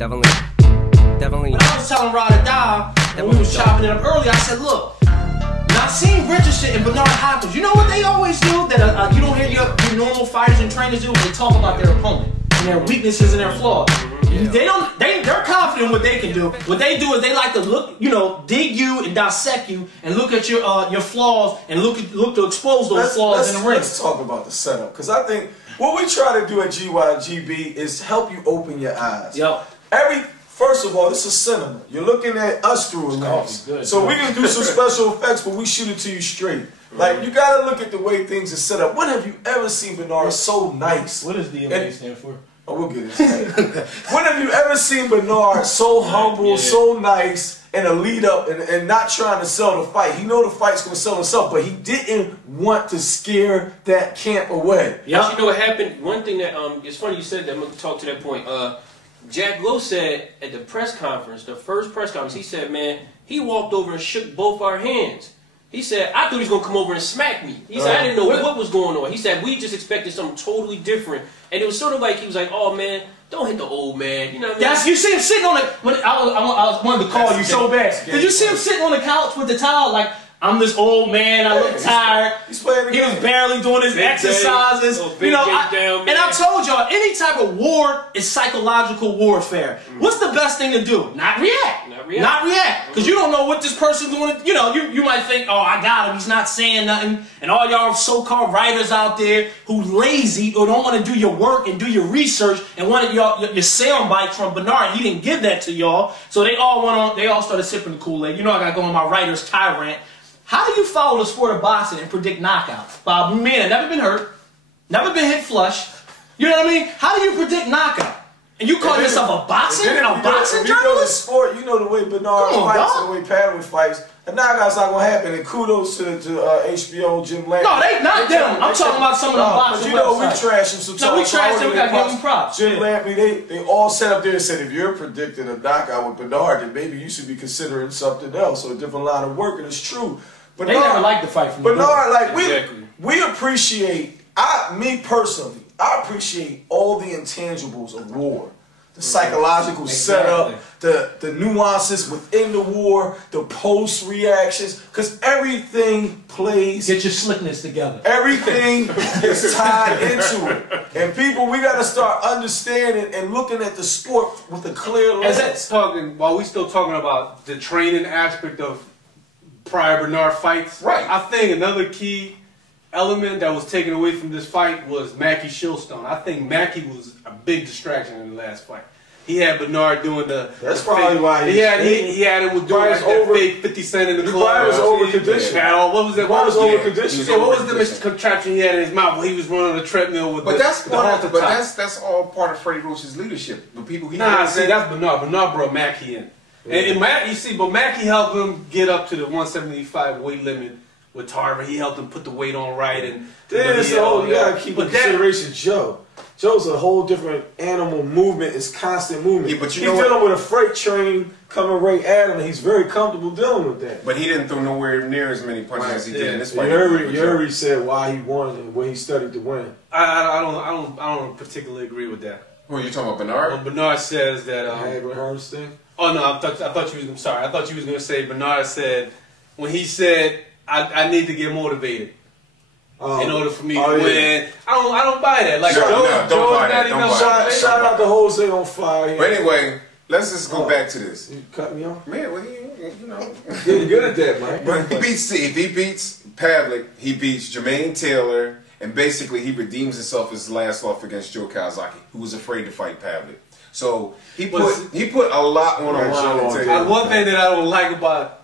Definitely. When I was telling Rod to die, and we was chopping it up earlier, I said, look, Nassim Richardson and Bernard Hopkins, you know what they always do that you don't hear your normal fighters and trainers do? They talk about their opponent and their weaknesses and their flaws. They're confident in what they can do. What they do is they like to look, dig you and dissect you and look at your flaws and look to expose those flaws in the ring. Let's talk about the setup, because I think what we try to do at GYGB is help you open your eyes. First of all, this is cinema. You're looking at us through a lens. So we can do some special effects, but we shoot it to you straight. Like, you gotta look at the way things are set up. When have you ever seen Bernard so nice? What does DMA stand for? Oh, we'll get into that. When have you ever seen Bernard so humble, so nice, and a lead up, and not trying to sell the fight? He know the fight's gonna sell himself, but he didn't want to scare that camp away. Yeah. You know what happened? One thing that it's funny you said that. I'm gonna talk to that point. Jack Lowe said at the press conference, the first press conference, he said, man, he walked over and shook both our hands. He said, I thought he was going to come over and smack me. He said, I didn't know what was going on. He said, we just expected something totally different. And it was sort of like, he was like, oh, man, don't hit the old man. You know what I mean? Yes, you see him sitting on the, I wanted to call you so bad. Did you see him sitting on the couch with the towel like, I'm this old man, I look tired. He was barely doing his exercises. And I told y'all, any type of war is psychological warfare. What's the best thing to do? Not react. Not react. Because you don't know what this person's doing. You might think, oh, I got him, he's not saying nothing. And all y'all so-called writers out there who lazy or don't want to do your work and do your research and wanted your sound bites from Bernard. He didn't give that to y'all. So they all started sipping the Kool-Aid. You know I got to go on my writer's tyrant. How do you follow the sport of boxing and predict knockouts? By a man never been hurt, never been hit flush. You know what I mean? How do you predict knockout? And you call yourself a boxing journalist? You know the sport, you know the way Bernard fights and the way Pavlik fights. And knockout's not going to happen. And kudos to HBO, Jim Lamb. No, they not them. I'm talking about some of the boxing websites. We trash them sometimes. No, we trash them. We got to give them props. Jim Lamb, they all sat up there and said, if you're predicting a knockout with Bernard, then maybe you should be considering something else or a different line of work. And it's true. Bernard, they never liked the fight from Bernard, like, we appreciate, me personally, I appreciate all the intangibles of war. The psychological setup, the nuances within the war, the post reactions, because everything plays. Get your slickness together. Everything is tied into it. And people, we got to start understanding and looking at the sport with a clear lens. While we still talking about the training aspect of prior Bernard fights, I think another key element that was taken away from this fight was Mackie Shilstone. I think Mackie was a big distraction in the last fight. He had Bernard doing the. That's probably why he had him doing like that fake 50 Cent in the club. Was over conditioned. What was that? What was over conditioned? What was the contraption he had in his mouth when he was running on the treadmill with that's all part of Freddie Roach's leadership. The people he that's Bernard. Bernard brought Mackie in. And Mackie helped him get up to the 175 weight limit with Tarver. He helped him put the weight on right. And you gotta keep in consideration Joe. Joe's a whole different animal. Movement is constant movement. Yeah, but he's dealing with a freight train coming right at him, and he's very comfortable dealing with that. But he didn't throw nowhere near as many punches as he did in this fight. You already said why he won and what he studied to win. I don't particularly agree with that. Who are you talking about, Bernard? Bernard says that. Bernard's thing. Oh no, I thought you was. I'm sorry. I thought you was going to say Bernard said when he said I need to get motivated. In order for me to win, I don't buy that. Like shout out the whole thing on fire. But anyway, let's just go back to this. You cut me off, man. Well, you know, getting good at that, man. But if he beats Pavlik, he beats Jermaine Taylor, and basically he redeems himself his last loss against Joe Kawasaki, who was afraid to fight Pavlik. So he put a lot on a line. One thing that I don't like about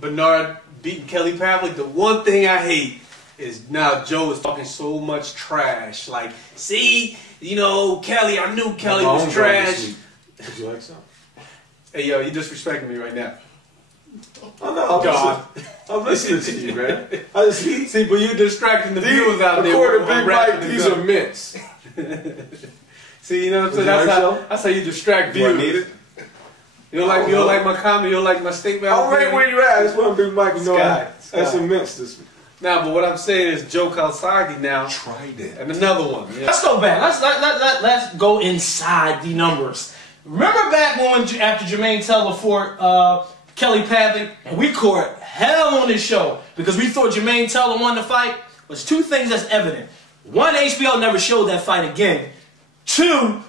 Bernard beating Kelly Pavlik, the one thing I hate is now Joe is talking so much trash. Like, see, Kelly, I knew Kelly was trash. Would you like some? Hey, yo, you disrespecting me right now. Oh, no, God. I'm listening to you, man. See, but you're distracting the viewers out there. According to Big Mike, these are mints. See, you know what I'm saying? That's how you distract viewers. Do I need it? You don't like my comment, you don't like my statement. I'm right where you at. That's what Big Mike know. That's immense this week. Now, but what I'm saying is Joe Kawasaki now tried it. And another one. Let's go back. Let's go inside the numbers. Remember back when after Jermaine Taylor fought Kelly Pavlik, and we caught hell on this show because we thought Jermaine Taylor won the fight? Was two things that's evident. One, HBO never showed that fight again. Two,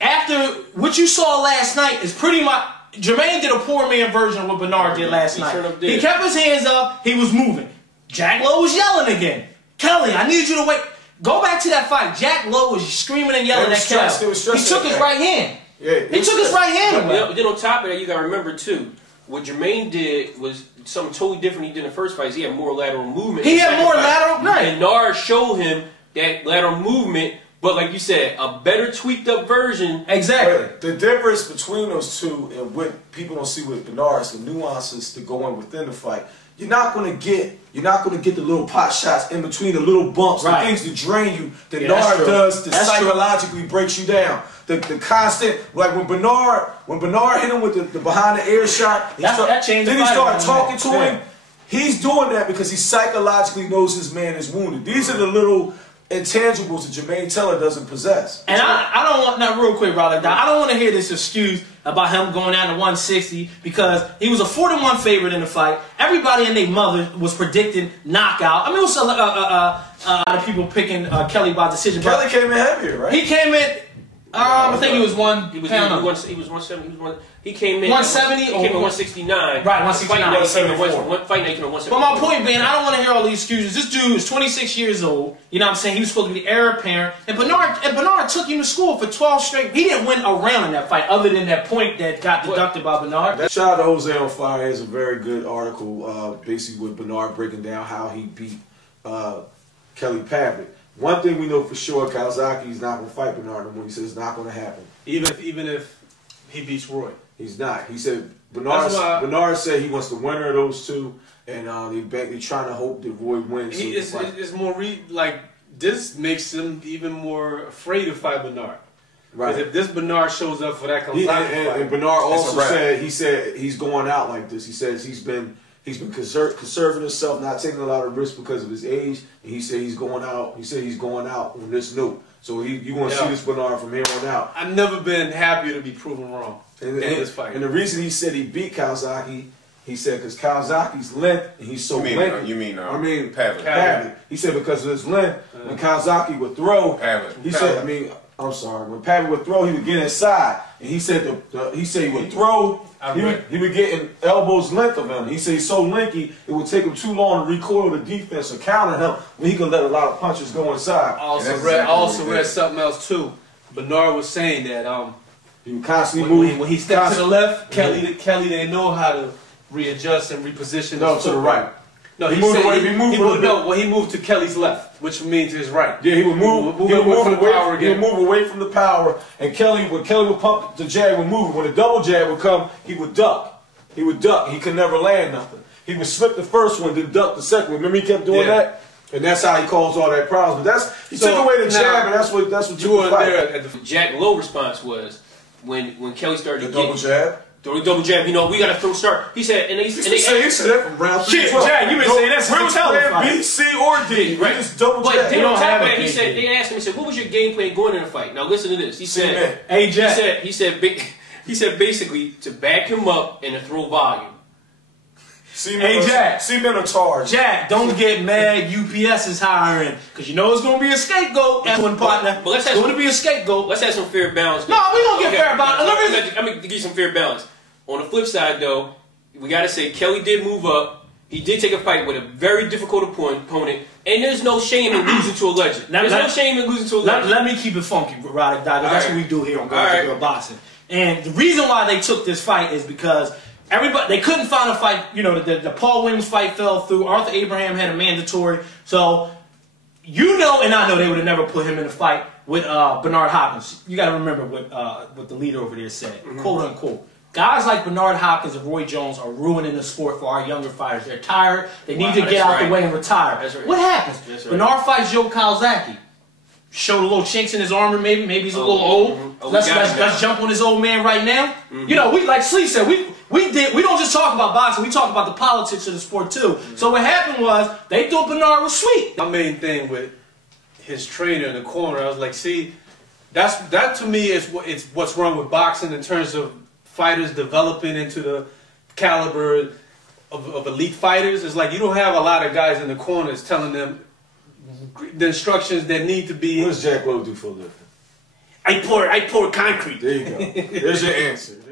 after what you saw last night is pretty much Jermaine did a poor man version of what Bernard did last night. He kept his hands up, he was moving. Jack Lowe was yelling again. Kelly, I need you to wait. Go back to that fight. Jack Lowe was screaming and yelling at Kelly. He took his right hand. Yeah, he took his right hand away. But then on top of that, you got to remember too, what Jermaine did was something totally different he did in the first fight. He had more lateral movement. He had more lateral, right. And Bernard showed him that lateral movement, but like you said, a better tweaked up version. Exactly. But the difference between those two and what people don't see with Bernard is the nuances to go in within the fight. You're not gonna get the little pot shots in between the little bumps, the things that drain you. That Bernard does that psychologically breaks you down. The constant, like when Bernard hit him with the behind the ear shot, then he started talking to him. He's doing that because he psychologically knows his man is wounded. These are the little intangibles that Jermaine Taylor doesn't possess. And I don't want, now real quick, Robert, I don't want to hear this excuse about him going down to 160 because he was a 4-1 favorite in the fight. Everybody and their mother was predicting knockout. I mean, it was a lot of people picking Kelly by decision. Kelly came in heavier, right? He came in, I think he was one He was pound. 170. He came in 170. He came in 169. Right, 169. One fight night came in 174. But my point being, I don't want to hear all these excuses. This dude is 26 years old. You know what I'm saying? He was supposed to be the heir apparent. And Bernard took him to school for 12 straight. He didn't win a round in that fight other than that point that got deducted by Bernard. Shout out to Jose on Fire. Has a very good article basically with Bernard breaking down how he beat Kelly Pavlik. One thing we know for sure, Kawasaki is not going to fight Bernard no more. He says it's not going to happen. Even if he beats Roy. He's not. He said Bernard said he wants the winner of those two, and they're trying to hope that Roy wins. It's more this makes him even more afraid to fight Bernard. Right. Because if this Bernard shows up for that Kawasaki fight, and Bernard also said he's going out like this. He says he's been conserving himself, not taking a lot of risks because of his age. And he said he's going out. He said he's going out on this note. So you're going to see this Bernard from here on out. I've never been happier to be proven wrong in this fight. And the reason he said he beat Kawasaki, he said because Kawasaki's length, and he's so lengthy. You mean Pavlik. Pavlik. He said because of his length, when Kawasaki would throw, he said, I'm sorry, when Pavlik would throw, he would get inside. And he said he would throw, he would get in elbows length of him. He said he's so lengthy, it would take him too long to recoil the defense or counter him when he could let a lot of punches go inside. I also read something else too. Bernard was saying that he would constantly move. When he stepped to the left, Kelly didn't know how to readjust and reposition. No, to the right. No, he moved to Kelly's left, which means his right. Yeah, he would move away from the power, and when Kelly would pump the jab, would move. When the double jab would come, he would duck. He would duck. He could never land nothing. He would slip the first one, then duck the second one. Remember he kept doing that? And that's how he caused all that problems. But he took away the jab, and that's what you were there. Jack Lowe response was when Kelly started the double jab. The double jab, we got to start. He said, he said that from round 3. Shit, Jack, you been saying that since the plan B, C, or D. Right. Just double jab. But on top of that, they asked him, he said, what was your game plan going in the fight? Now listen to this. He said, hey, Jack. He said basically to back him up and to throw volume. Jack. Cement or tar. Jack, don't get mad. UPS is hiring because you know it's going to be a scapegoat. That's one partner. But it's going to be a scapegoat. Let's have some fair balance. No, we don't get fair balance. I'm going to give you some fair balance. On the flip side, though, we got to say Kelly did move up. He did take a fight with a very difficult opponent, and there's no shame in losing to a legend. There's no shame in losing to a legend. Let me keep it funky, Roddick Dog. That's what we do here on Girl Boxing. And the reason why they took this fight is because they couldn't find a fight. You know, the Paul Williams fight fell through. Arthur Abraham had a mandatory. So, and I know they would have never put him in a fight with Bernard Hopkins. You got to remember what the leader over there said, quote unquote. Guys like Bernard Hopkins and Roy Jones are ruining the sport for our younger fighters. They're tired. They need to get out the way and retire. What happens? Bernard fights Joe Kawasaki. Showed a little chinks in his armor, maybe he's a little old. Let's jump on this old man right now. You know, like Sleeve said, we don't just talk about boxing, we talk about the politics of the sport too. So what happened was they thought Bernard was sweet. My main thing with his trainer in the corner, I was like, see, That to me is what's wrong with boxing in terms of fighters developing into the caliber of elite fighters. It's like you don't have a lot of guys in the corners telling them the instructions that need to be. What does Jack Lowe do for a living? I pour concrete. There you go. There's your answer.